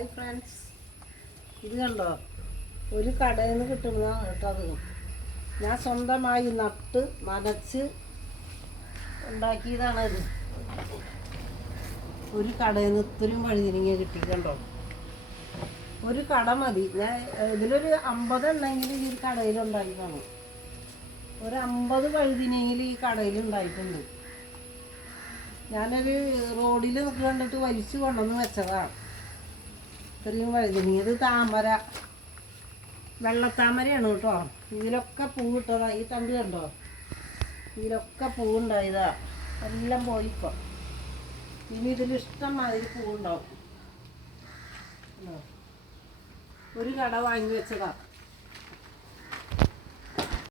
Hi friends, ഇത് കണ്ടോ? ഒരു കടയിൽ നിന്ന് കിട്ടുന്നതാണ് കേട്ടോ. അത് ഞാൻ സ്വന്തമായി നട്ട് നനച്ച് ഉണ്ടാക്കിയതാണത്. ഒരു കടയിൽ നിന്ന് ഇത്രയും വഴുതിനിങ്ങ കിട്ടി കണ്ടോ. ഒരു കട മതി. ഞാൻ ഇതിലൊരു 50 ഉണ്ടെങ്കിൽ ഈ കടയിൽ ഉണ്ടാക്കിയതാണ്. ഒരു 50 വഴുതിനെങ്കിൽ ഈ കടയിൽ ഉണ്ടായിട്ടുണ്ട്. ഞാനൊരു റോഡിൽ നിൽക്കുക കണ്ടിട്ട് വലിച്ചു കൊണ്ടുവന്ന് വെച്ചതാണ്. ഇത്രയും വഴുതിനി. ഇത് താമര, വെള്ളത്താമരയാണ് കേട്ടോ. ഇതിലൊക്കെ പൂവിട്ടതാ. ഈ തണ്ട് കണ്ടോ? ഇതിലൊക്കെ പൂവുണ്ടായതാ. എല്ലാം പോയിപ്പോൾ. ഇനി ഇതിലിഷ്ടം മാതിരി പൂവുണ്ടാവും. ഒരു കട വാങ്ങി വെച്ചതാ.